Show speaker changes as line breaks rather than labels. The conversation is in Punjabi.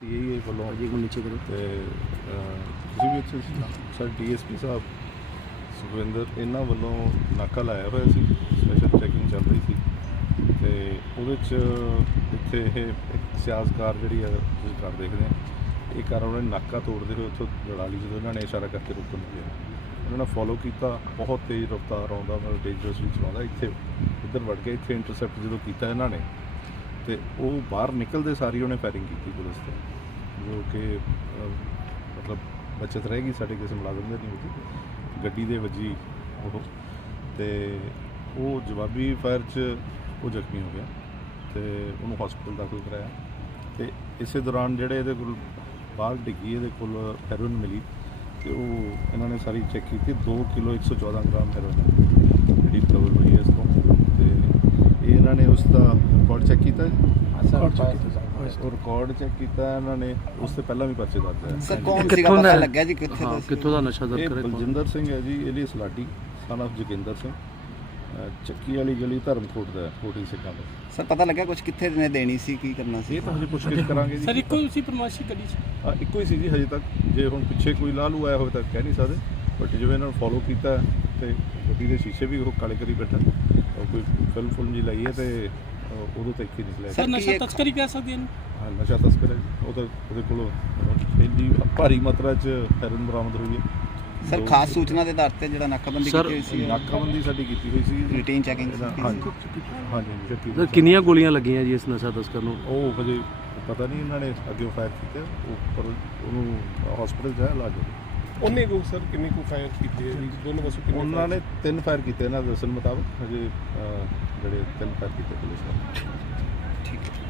ਇਹ ਵੱਲੋਂ
ਜੀ ਕੋਲ ਨੀਚੇ ਕਰੋ।
ਤੇ ਤੁਸੀਂ ਵੀ ਇੱਥੇ ਸੀ ਡੀਐਸਪੀ ਸਾਹਿਬ ਸੁਖਵਿੰਦਰ ਇਹਨਾਂ ਵੱਲੋਂ ਨਾਕਾ ਲਾਇਆ ਹੋਇਆ ਸੀ ਸਪੈਸ਼ਲ ਚੈਕਿੰਗ ਚੱਲ ਰਹੀ ਸੀ। ਤੇ ਉਹਦੇ ਚ ਇੱਥੇ ਇਹ ਇੱਕ ਸਿਆਸਕਾਰ ਜਿਹੜੀ ਹੈ ਤੁਸੀਂ ਕਰ ਦੇਖਦੇ ਆ ਇਹ ਕਾਰ ਉਹਨੇ ਨਾਕਾ ਤੋੜਦੇ ਹੋਏ ਉੱਥੋਂ ਲੜਾ ਲਈ ਜਦੋਂ ਇਹਨਾਂ ਨੇ ਇਸ਼ਾਰਾ ਕਰਕੇ ਰੁਕਣ ਨੂੰ ਕਿਹਾ ਉਹਨਾਂ ਨੇ ਫੋਲੋ ਕੀਤਾ ਬਹੁਤ ਤੇਜ਼ ਰਫ਼ਤਾਰ ਆਉਂਦਾ ਮਤਲਬ ਡੇਂਜਰਸ ਵੀ ਚਲਾਉਂਦਾ ਇੱਥੇ ਇੱਧਰ ਵੜ ਕੇ ਇੱਥੇ ਇੰਟਰਸੈਪਟ ਜਦੋਂ ਕੀਤਾ ਇਹਨਾਂ ਨੇ ਤੇ ਉਹ ਬਾਹਰ ਨਿਕਲਦੇ ਸਾਰੀ ਉਹਨੇ ਫਾਇਰਿੰਗ ਕੀਤੀ ਪੁਲਿਸ ਤੇ। ਜੋ ਕਿ ਅਹ, ਮਤਲਬ ਬਚਤ ਗਈ ਸਾਡੇ ਕਿਸੇ ਮੁਲਾਜ਼ਮ ਦੇ ਨਹੀਂ ਹੋਈ ਗੱਡੀ ਦੇ ਵੱਜੀ ਉਹ। ਤੇ ਉਹ ਜਵਾਬੀ ਫਾਇਰ 'ਚ ਉਹ ਜ਼ਖਮੀ ਹੋ ਗਿਆ। ਤੇ ਉਹਨੂੰ ਹਸਪੀਟਲ ਦਾਖਲ ਕਰਾਇਆ। ਤੇ ਇਸੇ ਦੌਰਾਨ ਜਿਹੜੇ ਇਹਦੇ ਕੋਲ ਬਾਹਰ ਡਿੱਗੀ ਇਹਦੇ ਕੋਲ ਹੈਰੋਇਨ ਮਿਲੀ। ਤੇ ਉਹ ਇਹਨਾਂ ਨੇ ਸਾਰੀ ਚੈੱਕ ਕੀਤੀ। 2 ਕਿਲੋ 114 ਗ੍ਰਾਮ ਹੈਰੋਇਨ ਜਿਹੜੀ ਕਵਰ ਹੋਈ ਹੈ ਇਸ ਤੋਂ। ਤੇ ਇਹ ਇਹਨਾਂ ਨੇ ਉਸ ਦਾ ਚੈੱਕ ਕੀਤਾ ਉਹ ਰਿਕਾਰਡ ਚੈੱਕ ਕੀਤਾ ਇਹਨਾਂ ਨੇ ਉਸ ਤੋਂ ਪਹਿਲਾਂ ਵੀ ਪਰਚੇ ਦਰਜ ਹੈ।
ਸਰ ਕੌਣ
ਕਿੱਥੋਂ
ਸੀਗਾ?
ਦਾ
ਪਤਾ
ਹੈ?
ਲੱਗਿਆ ਜੀ ਕਿੱਥੇ ਦਾ ਸੀ?
ਕਿੱਥੋਂ ਦਾ ਨਸ਼ਾ
ਇਹ
ਤਸਕਰ ਹੈ ਕੌਣ?
ਬਲਜਿੰਦਰ ਸਿੰਘ ਹੈ ਜੀ ਇਹਦੀ ਸਲਾਟੀ ਸਨ of ਜੋਗਿੰਦਰ ਸਿੰਘ। ਅਹ ਚੱਕੀ ਵਾਲੀ ਗਲੀ ਧਰਮਕੋਟ ਦਾ ਹੈ, ਕੋਟੀ ਦਾ।
ਸਰ ਪਤਾ ਲੱਗਿਆ ਕੁਝ ਕਿੱਥੇ ਨੇ ਦੇਣੀ ਸੀ ਕੀ ਕਰਨਾ ਸੀ?
ਇਹ ਤਾਂ ਹਜੇ ਪੁੱਛਗਿੱਛ ਕਰਾਂਗੇ ਜੀ।
ਸਰ ਇੱਕੋ ਹੀ ਸੀ ਪਰਮਾਸ਼ੀ ਗਲੀ ਚ?
ਹਾਂ, ਇੱਕੋ ਹੀ ਸੀ ਜੀ ਹਜੇ ਤੱਕ। ਜੇ ਹੁਣ ਪਿੱਛੇ ਕੋਈ ਲਾਲੂ ਆਇਆ ਹੋਵੇ ਤਾਂ ਕਹਿ ਨਹੀਂ ਸਕਦੇ ਬਟ ਜਿਵੇਂ ਇਹਨਾਂ ਨੂੰ ਫੋਲੋ ਕੀਤਾ ਹੈ ਤੇ ਗੱਡੀ ਦੇ ਸ਼ੀਸ਼ੇ ਵੀ ਉਹ ਕਾਲੇ ਕਰੀ ਬੈਠਾ ਉਹ ਕੋਈ ਫਿਲਮ ਫੁਲਮ ਜੀ ਲਾਈ ਹੈ ਤੇ ਅਹ, ਉਦੋਂ ਤੱਕ ਹੀ ਨਿਕਲਿਆ
ਸਰ ਨਸ਼ਾ ਤਸਕਰੀ ਕਹਿ ਸਕਦੇ ਇਹਨੂੰ?
ਹਾਂ, ਨਸ਼ਾ ਤਸਕਰ ਹੈ ਜੀ। ਉਹ ਤਾਂ ਉਹਦੇ ਕੋਲੋਂ ਅਹ, ਇੰਨੀ ਭਾਰੀ ਮਾਤਰਾ 'ਚ ਹੈਰਨ ਬਰਾਮਦ ਹੋਈ ਹੈ।
ਸਰ
ਦੋ-
ਖਾਸ ਸੂਚਨਾ ਦੇ ਆਧਾਰ ਤੇ ਜਿਹੜਾ ਨਾਕਾਬੰਦੀ ਕੀਤੀ ਹੋਈ ਸੀ
ਨਾਕਾਬੰਦੀ ਸਾਡੀ ਕੀਤੀ ਹੋਈ ਸੀ।
ਰੂਟੀਨ ਚੈਕਿੰਗ
ਇਹਦਾ- ਹਾਂਜੀ ਹਾਂਜੀ ਚੱਕੀ
ਸਰ ਕਿੰਨੀਆਂ ਗੋਲੀਆਂ ਲੱਗੀਆਂ ਜੀ ਇਸ ਨਸ਼ਾ ਤਸਕਰ ਨੂੰ?
ਉਹ ਹਜੇ ਪਤਾ ਨਹੀਂ ਇਹਨਾਂ ਨੇ ਅੱਗੇ ਫਾਇਰ ਕੀਤੇ ਉਹ ਪਰ ਉਹਨੂੰ ਹਸਪੀਟਲ ਜਾਇਆ ਇਲਾਜ ਹੋ ਰਿਹਾ।
ਉਹਨੇ ਕੋ ਸਰ ਕਿੰਨੇ ਕੋ ਫਾਇਰ ਕੀਤੇ ਆ ਜੀ ਦੋਨੋਂ ਪਾਸੋਂ ਕਿੰਨੇ
ਉਹਨਾਂ ਨੇ ਤਿੰਨ ਫਾਇਰ ਕੀਤੇ ਇਹਨਾਂ ਦੇ ਦੱਸਣ ਮੁਤਾਬਕ। ਹਜੇ ਅਹ, ਜਿਹੜੇ ਤਿੰਨ ਫਾਇਰ ਕੀਤੇ ਪੁਲਿਸ ਨੇ।
ਠੀਕ ਹੈ।